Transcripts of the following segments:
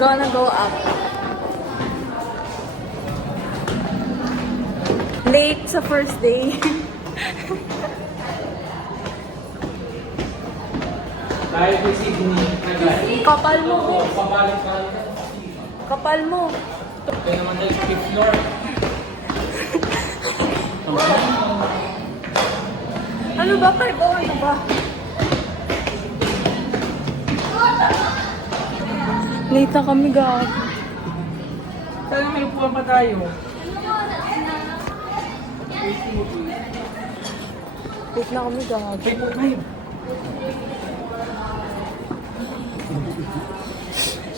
gonna go up. Late sa first day. Dahil kay Sydney, Kapal mo. pabalik-balik ka. Kapal mo. Kaya naman tayo sa 5th floor. Ano ba? 5 o ano ba? Late na kami, gag. Sana may upuan pa tayo. Late na kami, gag. Wait po tayo.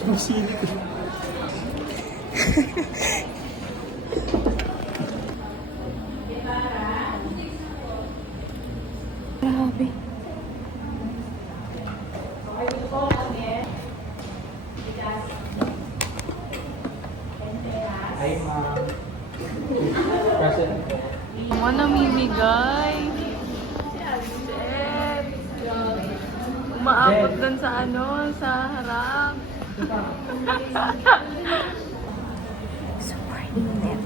Sumusili ko. Grabe. Hi, ma'am. Present po. Mga namimigay. Umaabot dun sa ano, sa harap. Super init.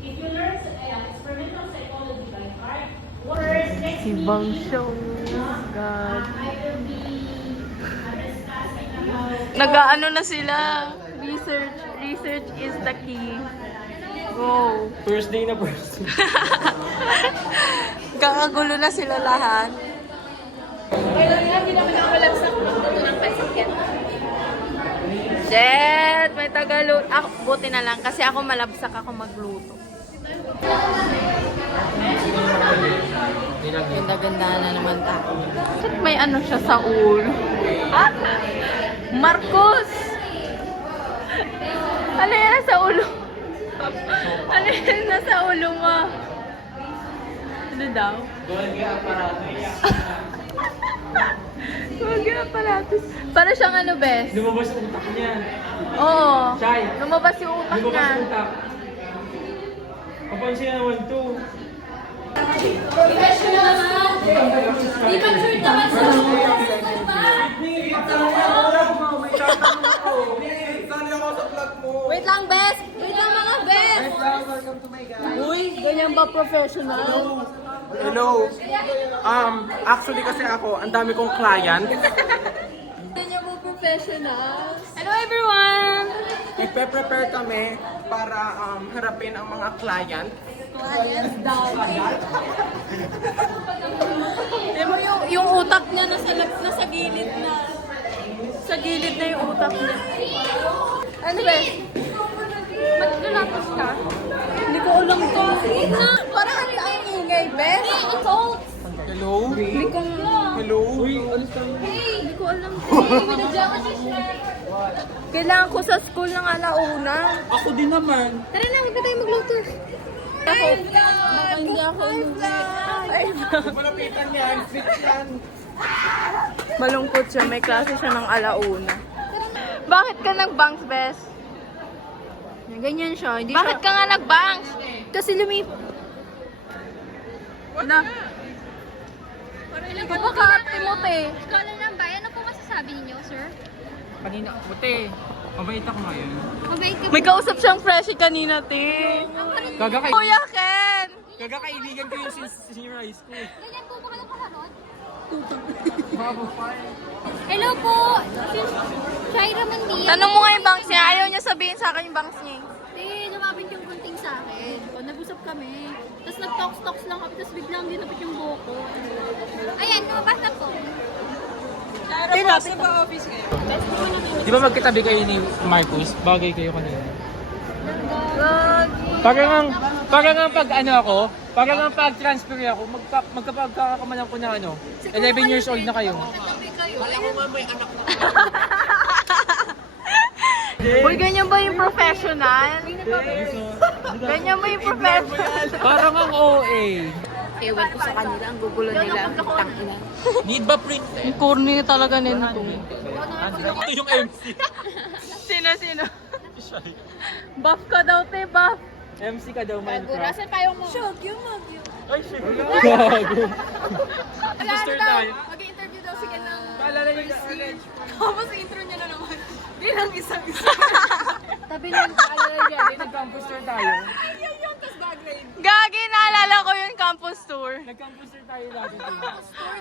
If you learn experimental psychology by heart, words next week, Ibang show. God. I will be discussing about Nag-ano na sila. Research is the key. Go. First day na first. Kakagulo na sila lahat. hindi naman ako malagsak magluto ng pasikit. Jet! May tagaluto. Ako, buti na lang kasi ako malabsak ako magluto. Ganda-ganda na naman tayo. Bakit may ano siya sa ulo? Marcos! Ano yan nasa ulo? Ano yan nasa ulo mo? Ano daw? Huwag yung aparatus. Para siyang ano, bes? Lumabas ang utak niya. Oo. Chay. Lumabas yung utak Lumabas niya. ang utak. Papansin naman to. Professional naman. Di ba sure naman sa Wait lang, bes! Wait lang mga bes! Uy, ganyan ba professional? Hello. Actually kasi ako, ang dami kong client. Ganyan ba professional? Hello everyone! Nagpe-prepare kami para harapin ang mga client. Clients daw. Di mo yung utak niya nasa gilid na. Sa gilid na yung utak niya. Ano ba? Ba't nalapas ka? Hindi ko alam to. Parang ang ingay, Beth. Hey, it's old. Hello? Hindi ko Hello? Uy, alis tayo. Hindi ko alam. With a jellyfish kailangan ko sa school ng alauna. Ako din naman. Tara na, huwag na tayo magluto. Ako, baka hindi ako inuwi. Malapitan yan, fix yan. Malungkot siya, may klase siya ng alauna. Bakit ka nag-bangs, Bes? Ganyan siya. Hindi Bakit ka nga nag-bangs? Kasi na. Baka Timote. Scholar ng bayan, ano po masasabi ninyo, sir? Kanina, buti. Mabait ako ngayon. Mabait ka May kausap siyang freshie kanina, te. Kuya Ken! Kagakaibigan ko yung since senior high school. Ganyan po ba kayo kaharot? Babo pa. Hello po! Shaira Mandia. Tanong mo nga yung bangs niya. Ayaw niya sabihin sa akin yung bangs niya. Lumapit yung kunting sa akin. O, nag-usap kami. Tapos nag-talks lang kami. Tapos biglang dinapit yung buhok ko. Ayan, lumabas na po. Di ba magkatabi kayo ni Marcus? Bagay kayo kanina. Parang ang pag ano ako, parang ang pag transfer ako, magkapagkakamalan ko na ano, 11 years old na kayo. Wala ko nga may anak na. Uy, ganyan ba yung professional? Ganyan ba yung professional? Parang ang OA. Ewan ko sa kanila, ang gugulo nila. Tangina. Need ba print? Ang corny talaga nito. Ito yung MC. Sino? Buff ka daw, te, buff. MC ka daw, Minecraft. Nasaan tayo mo? Ay, shit. Gago. Booster tayo. Mag-interview daw sige ng Paalala niyo ulit. Tapos intro niya na naman. Bilang isang-isa. tabi ng paalala niya. Nag-campus tour tayo. Gagi, naalala ko yung campus tour. Nag-campus tour tayo lagi.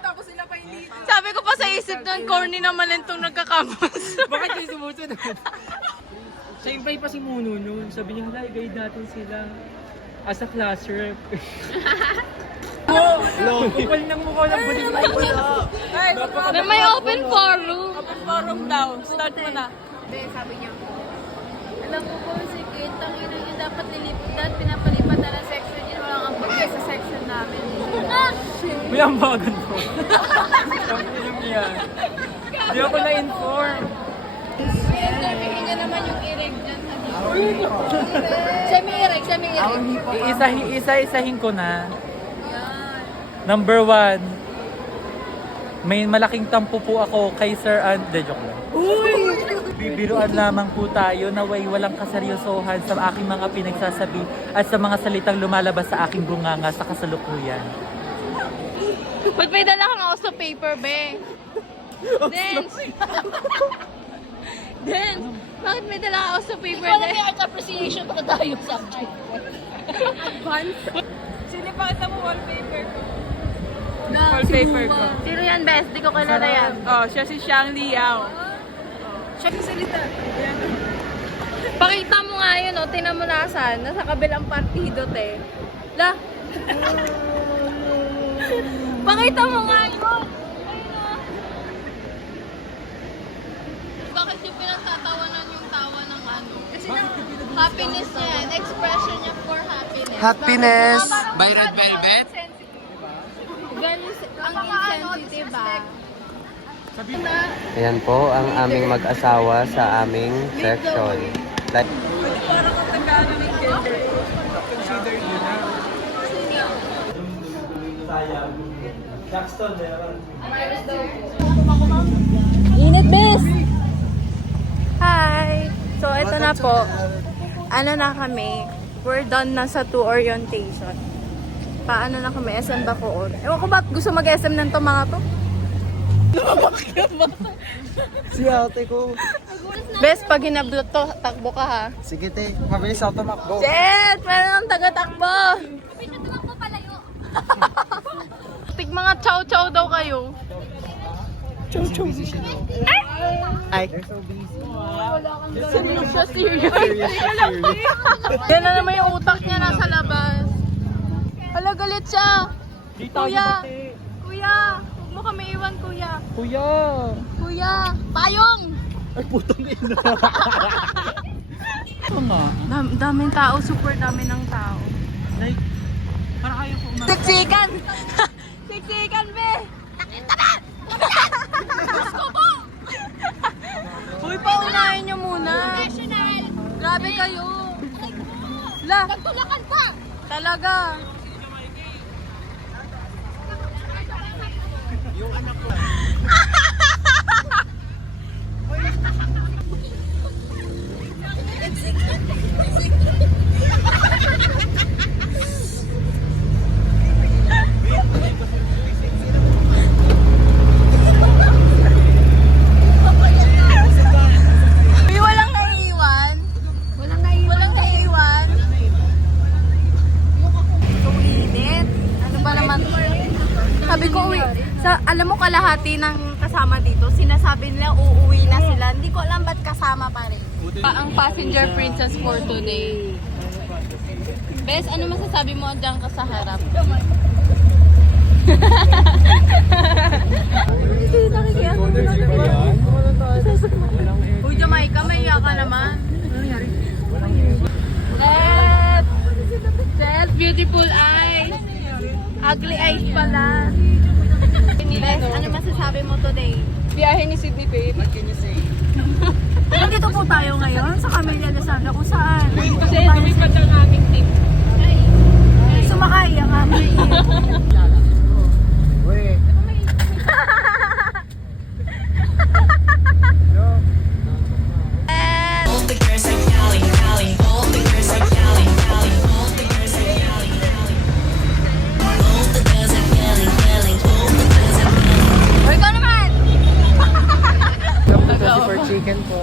Tapos sila pa hindi. Sabi ko pa sa isip doon, corny naman itong nagka-campus. Bakit kayo sumusunod? Siyempre pa si Muno noon. Sabi niya, "Hala, guide natin sila." As a class rep. Kupal ng mukha ng bulit na wala. Na may open forum. Open forum daw. Start mo na. Hindi, sabi niya. Alam mo po, si Kate, ang ina niya dapat nilipat, pinapalipat na ng section niya. Wala kang pagkay sa section namin. May ambagan po. Sabi niya. Hindi ako na-inform. Interviewin niya naman yung ireg dyan sa dito. Semi-ireg. Isa-isahin ko na. Number 1, may malaking tampo po ako kay Sir De joke lang. Bibiruan lamang po tayo na walang kaseryosohan sa aking mga pinagsasabi at sa mga salitang lumalabas sa aking bunganga sa kasalukuyan. Ba't may dala kang also paper, be? Dance, bakit may dala kang also paper? Ikaw na may art appreciation pa tayo subject. Sino pakita mo wallpaper ko? Wallpaper ko. Sino yan, best? Di ko kilala yan. Oh, siya si Xiang Liao. Siya salita. Pakita mo nga yun, oh. Tinan mo nasaan. Nasa kabilang partido, te. La. Pakita mo nga yun. Ayun, oh. Bakit yung pinagtatawanan yung tawa ng ano? Kasi happiness niya yan. Expression niya for happiness. Happiness. By Red Velvet? Ang insensitive ba? Ayan po ang aming mag-asawa sa aming section. Like, Parang kung nagkano ng gender. Consider nyo na. Jackson, meron. Init, bes! Hi! So, ito na po. Ano na kami? We're done na sa 2 orientation. Paano na kami? SM Bacoor. Ewan ko ba't gusto mag-SM ng to mga to? si ate ko. Bes, pag hinablot to, takbo ka ha. Sige te, mabilis ako tumakbo. Jet! Meron ng taga-takbo! Pinatuwag mo palayo. Tig mga chow-chow daw kayo. Ay. Siya serious. Yan na naman yung utak niya nasa labas. Hala, galit siya. Kuya! Kuya! Huwag mo kami iwan, kuya. Kuya! Kuya! Payong! Ay, putang ina. Ito nga. Daming tao, super dami ng tao. Like, parang ayaw ko Siksikan! Siksikan, be! Nakita na! Gusto ko! Uy, paunahin nyo muna. National. Grabe kayo. La, Nagtulakan pa. talaga. Uy, walang naiiwan. Walang naiiwan. Walang naiiwan. So, init. Ano ba naman? Sabi ko, uwi. Alam mo, kalahati ng kasama dito, sinasabi nila uuwi na sila. Hindi ko alam ba't kasama pa rin. Ang passenger princess for today. Bes, ano masasabi mo dyan ka sa harap? Uy, Jamaica, may iya ka naman. Set! Set, beautiful eyes. Ugly eyes pala. Bes, ano masasabi mo today? Biyahe ni Sydney Faith. Nandito po tayo ngayon sa Camellia de Sandra kung saan. Kasi lumipat ang aming team. Sumakay ang aming And Second po.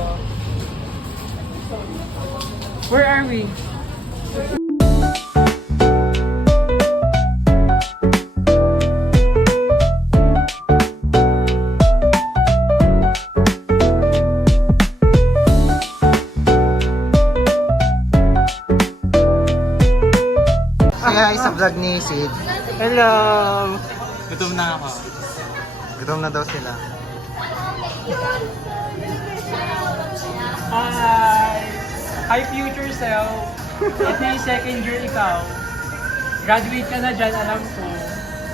Where are we? Kaya isa vlog ni Sid. Hello! Gutom na ako. Gutom na daw sila. Hi! Hi future self! Ito yung second year ikaw. Graduate ka na dyan, alam ko.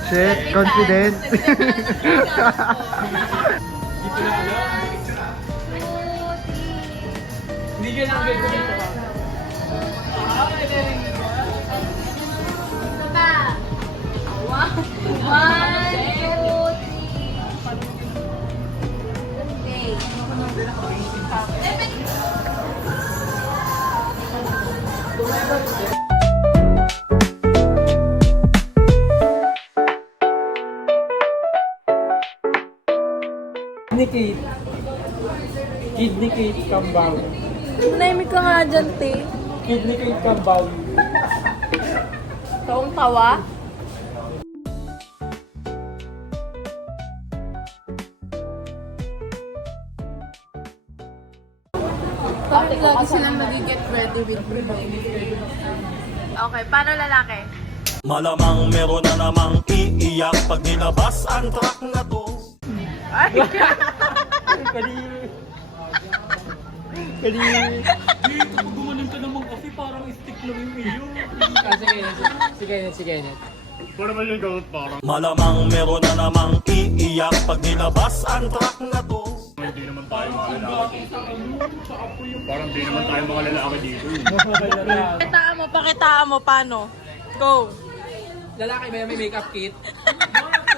Shit, confident. Dito na alam. Hindi ka lang gagawin dito ka. Kidney Kate. Kidney Kate Kambao. Naimik ka nga dyan, te. Kidney Kate Kambao. Taong tawa. Bakit lagi silang nag-get ready with me? Okay, paano lalaki? Malamang meron na namang iiyak pag nilabas ang truck na to. Kadiri. Kadiri. Dito, gumaling ka naman kasi parang stick lang yung iyo. Sige. Malamang meron na namang iiyak pag nilabas ang truck na to. Pakitaan mo, paano? Go! Lalaki ba may makeup kit?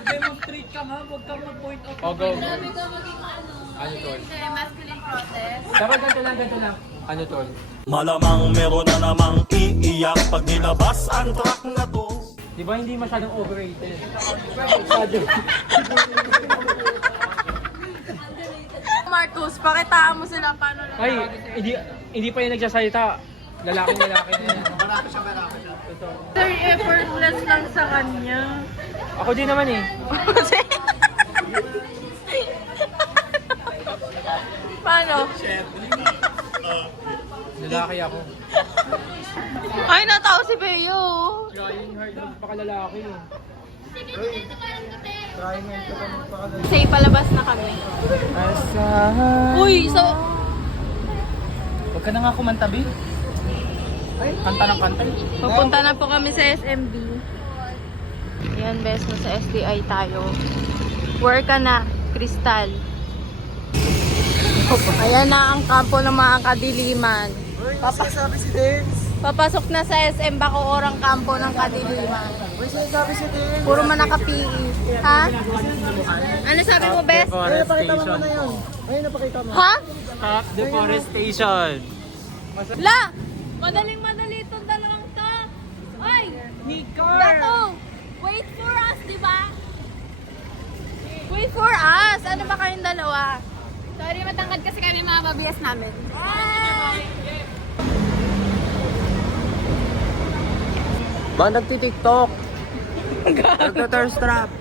Demonstrate ka nga, huwag kang mag-point out. Oh, go. Ano tol? Masculine process. Dapat ganito lang. Ano tol? Malamang meron na namang iiyak pag nilabas ang truck na to. Di ba hindi masyadong overrated? Masyado. Marcus, pakitaan mo sila paano lalaki. Ay, hindi pa yung nagsasalita. Lalaki na yan. Very effortless lang sa kanya. Ako din naman eh. Paano? Lalaki ako. Ay, natawa si Beo. Trying hard magpakalalaki eh. Say, palabas na kami. Uy, so... Huwag ka na nga kumantabi. Kanta ng kanta. Pupunta na po kami sa SMB. Yan, best, sa SDI tayo. Work ka na, Crystal. Ayan na ang kampo ng mga kadiliman. Sabi si Dance. Papasok na sa SM Bacoorang kampo ng kadiliman. Sabi si Dance. Puro man naka-PE. Ha? Ano sabi mo, best? Ay, napakita mo na yun. Ay, napakita mo. Ha? Stop deforestation. La! Madaling-madali itong dalawang to. Ay! Dato! Wait for us, di ba? Wait for us! Ano ba kayong dalawa? Sorry, matangkad kasi kami mga babiyas namin. Ba, nagtitiktok? Nagtatarstrap.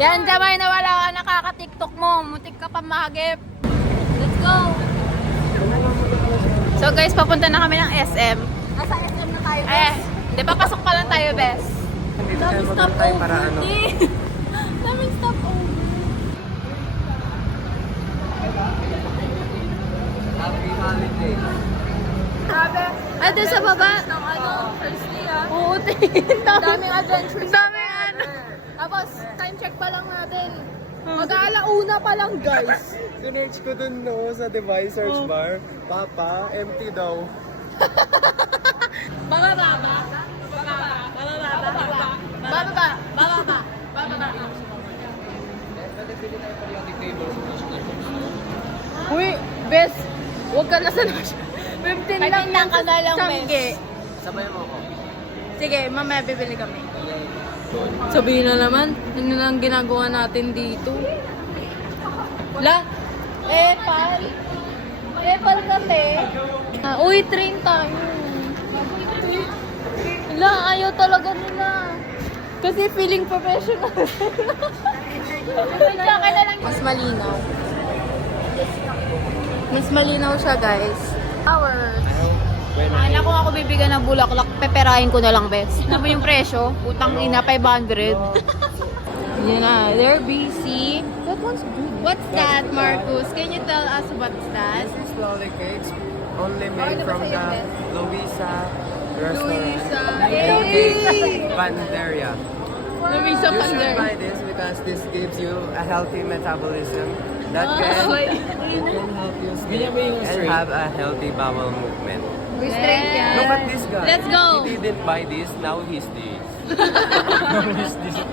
Yan, Jamay, na wala ka nakaka-tiktok mo. Mutik ka pa mahagip. Let's go! So guys, papunta na kami ng SM. Nasa SM na tayo, Eh, di ba pasok pa lang tayo, bes? Daming stop tayo para ano. Daming stop over. Happy holiday. Grabe. Ay, doon sa baba. Ng ano, Thursday Oo, daming adventures. Daming ano. Tapos, time check pa lang natin. Mag-aalauna pa lang, guys. Sinerge ko dun no, sa device search bar. Papa, empty daw. Uy, bes, huwag ka na sa 15 lang ka na lang, Samge. Sabay mo ako. Sige, mamaya bibili kami. Sabihin na naman, ano na ang ginagawa natin dito? La, pal. Epal kasi. Uy, train tayo. Wala, ayaw talaga nila. Kasi feeling professional. Mas malinaw. Mas malinaw siya, guys. Hours. Kala ko ako bibigyan ng bulaklak, peperahin ko na lang, bes. Ano ba yung presyo? Putang ina, 500. Yan na, they're busy. That one's good. What's that, Marcus? Can you tell us what's that? This is lolly cakes, only made from the Louisa restaurant. Hey! Pandaria. Louisa You should Pander. buy this because this gives you a healthy metabolism that can help you sleep and have a healthy bowel movement. Restraint yan. Look at this guy. Let's go. He didn't buy this, now he's this.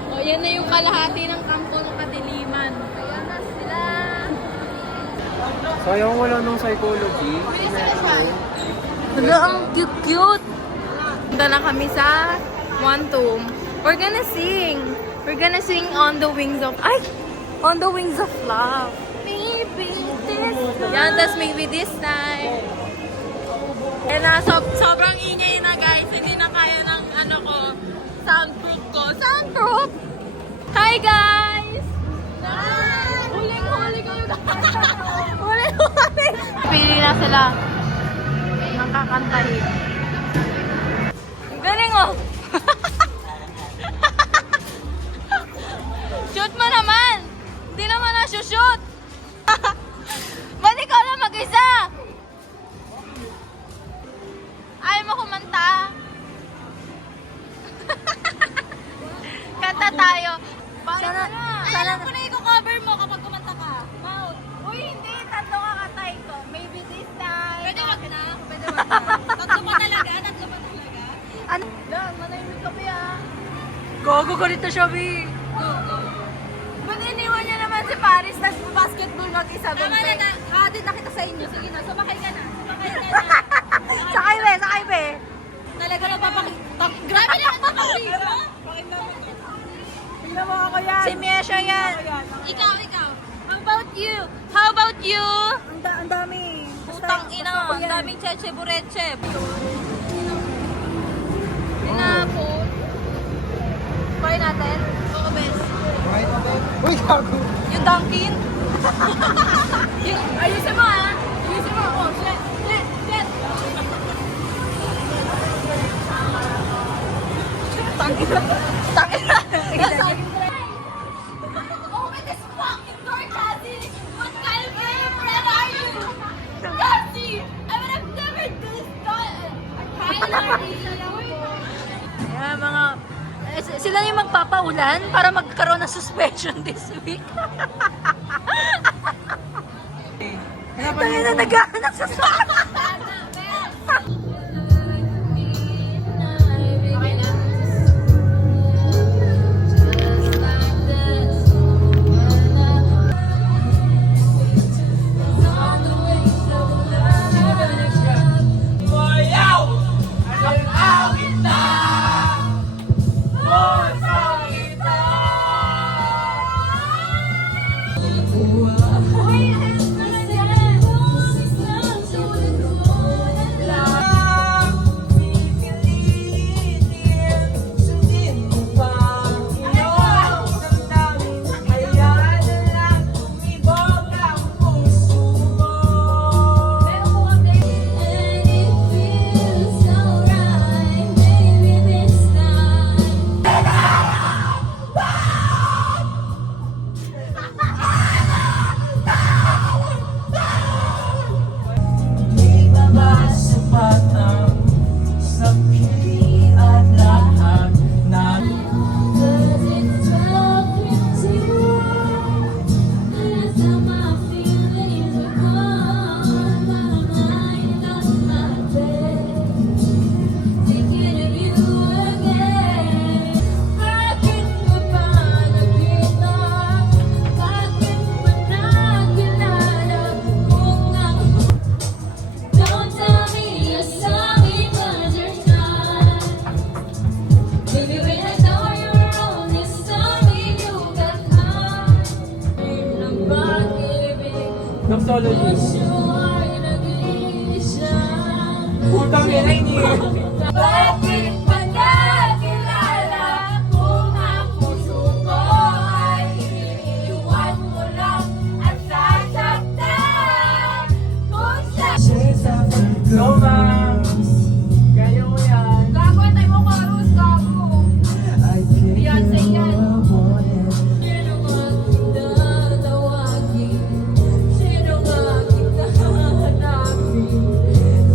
O, yan na yung kalahati ng kampo ng kadiliman. Ayan na sila. So yung wala nung psychology, Hala, ang cute-cute. Punta na kami sa One Tomb. We're gonna sing. We're gonna sing On the Wings of... Ay! On the Wings of Love. Maybe this time. Yan, tas maybe this time. And sobrang ingay na, guys. Hindi na kaya ng soundproof ko. Soundproof! Hi, guys! Huling-huli kayo, guys. Huling-huli. Pili na sila. Nakakantahin. Galing, oh! Shoot mo naman! Hindi naman na-shoot! Ba't ikaw lang mag-isa? Ayaw mo kumanta? Kanta tayo. Alam ko na i-cover mo kapag kumanta ka. Mouth. Uy, hindi. Tatlo ka katay ko. Maybe this time. Pwede wag na. Pwede wag na. Tatlo pa talaga. Ano? Lang, manahimik ka pa yan. Gogo ko dito siya, Bi. Go. Ba't iniwan niya naman si Paris nag-basketball mag-isa? Tama na. Hatid na kita sa inyo. Sige na. Sumakay ka na. Sakay, be. Talaga na papakita. Grabe naman sa pag-video. Tingnan mo ako yan. Si Miesha yan. Ikaw. How about you? Ang dami. Putang ina. Ang daming cheche-bureche. Pinapon. Try natin. Oo, bes. uy, gago! Yung Dunkin. Ayusin mo, ha? Ayusin mo. Oh, shit. Tangina. Open this fucking door, Cassie! What kind of friend are you? Cassie! I would have never do this. Ayan, sila yung magpapaulan para magkaroon ng suspension this week. Tayo na naghahanap sa Doxology. Bakit ba nakilala kung ang puso ko ay iniiwan mo lang at sasaktan kung Go, Mams! Kaya mo yan. Gago, tayo mo karus, gago. Beyonce yan. Sino nga kita tawagin? Sino nga kita hanapin?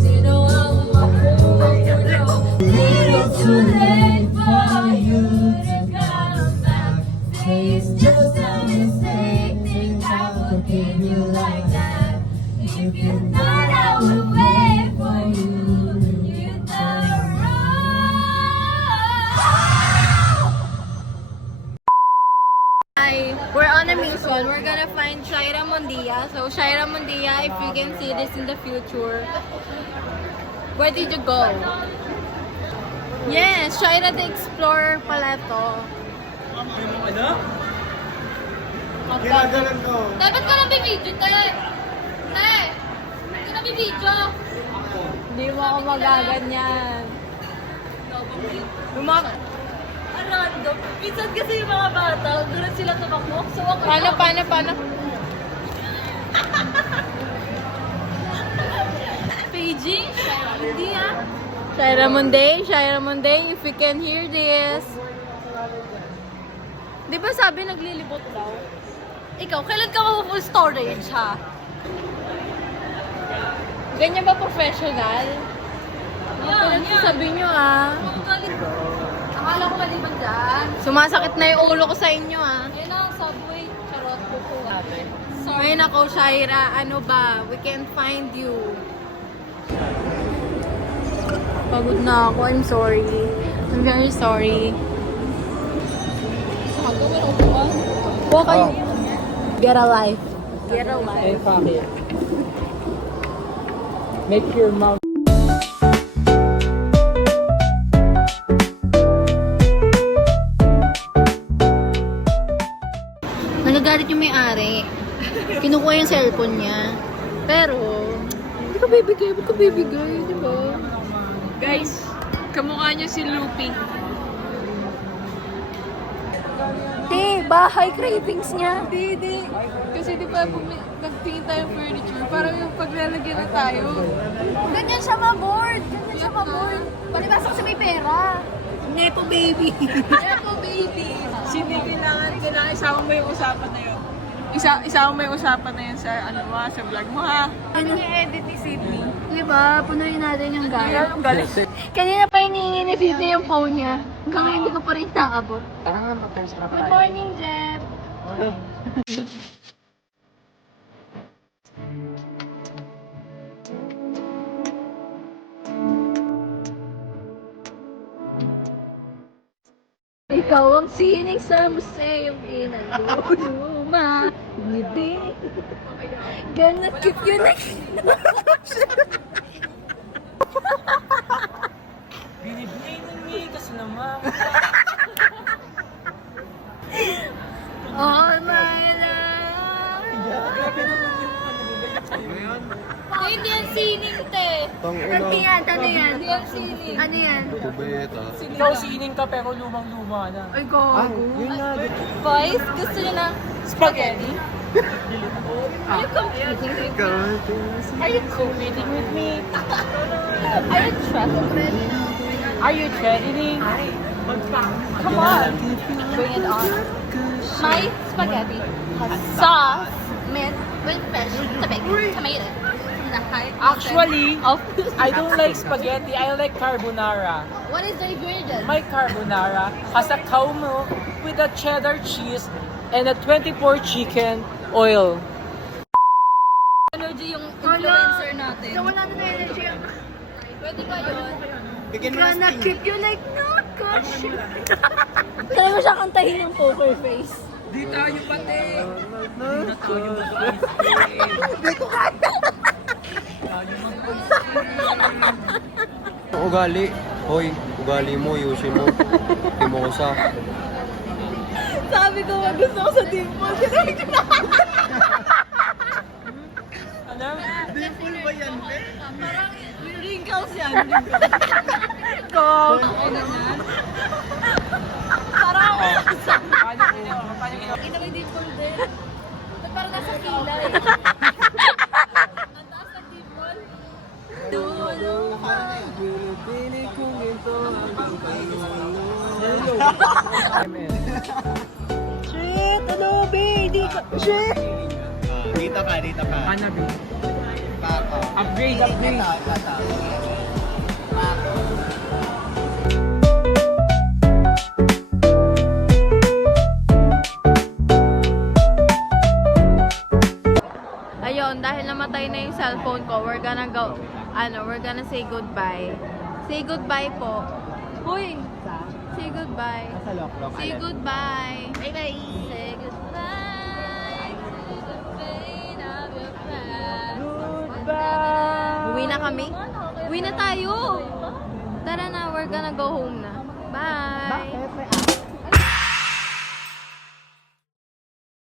Sino ang mapupuno? It's too late for you to come back. Say it's just a mistake. Think I would give you like that. If you thought I would wait for you, you thought wrong. We're on a mission. We're gonna find Shaira Mondia. So Shaira Mondia, if you can see this in the future, where did you go? Yes, Shaira the Explorer pala to. Ano? Dapat ka lang bibidyo, te! Te! Hindi na bibidyo! Hindi mo ako magaganyan. Random. Minsan kasi yung mga bata, doon sila tumakbo. So ako Paano? Paging? Hindi ah. Shaira Monday, if you can hear this. Di ba sabi naglilibot daw? Ikaw, kailan ka full storage, ha? Ganyan ba professional? Yan. Sabi nyo, ah. Akala ko maliban dyan. Sumasakit na yung ulo ko sa inyo, ah. Yan ang subway. Charot ko po. Sorry na ko, Shaira. Ano ba? We can't find you. Pagod na ako. I'm sorry. I'm very sorry. Walk on. Get a life. Get a life. fuck it. Make your mouth. Nagagalit yung may-ari. Kinukuha yung cellphone niya. Pero, hindi ka bibigay. Ba't ka bibigay? Di ba? Guys, kamukha niya si Lupi. Bahay cravings niya. Hindi. Kasi di ba nagtingin tayo ng furniture, parang yung paglalagyan na tayo. Ganyan siya ma-board. Palibasa kasi may pera. Nepo baby. Sindi, kailangan isama mo yung usapan na yun. Isama mo yung usapan na yun sa, sa vlog mo, ha? Ano yung edit ni Sydney? Diba? Punuin natin yung galit. Ang galit. Kanina pa hinihingi ni Sydney yung phone niya. Hanggang ngayon hindi ko pa rin nakabot. Good morning, Jeff. Ikaw ang sining sa museo, inaluluma. Hindi. Gonna keep you next. Binibigay mo niya kasi naman. All my life. Uy, hindi yan sining, te. Ano yan? Ano yan? Hindi yan sining. Ano yan? Ikaw sining ka pero lumang-luma na. Ay, gago. Boys, gusto niyo na spaghetti? Are you competing with me? Are you competing with me? Are you trusted? Are you threatening? Come on, bring it on. My spaghetti has sauce made with fresh tomato. The height Actually, of I don't like spaghetti. I like carbonara. what is the ingredient? My carbonara has a cow milk with a cheddar cheese and a 24 chicken oil. Energy yung influencer natin. Wala na energy. Pwede ba yun? Gonna keep you like not gosh. Kaya mo siya kantahin ng poker face. Di tayo pati. Ugali. Hoy, ugali mo, ayusin mo. Timosa. Sabi ko, gusto ko sa dimple. Ano? Parang yung wrinkles niya. Kita may dimple din. Ba't parang nasa kilay? Ang taas ng dimple. Dito ka. Hanabi. Upgrade. Ayun, dahil namatay na yung cellphone ko, we're gonna say goodbye. Say goodbye po. Hoy! Say goodbye. Say goodbye. Bye-bye. Say goodbye. Uwi na kami? Uwi na tayo! Tara na, we're gonna go home na. Bye!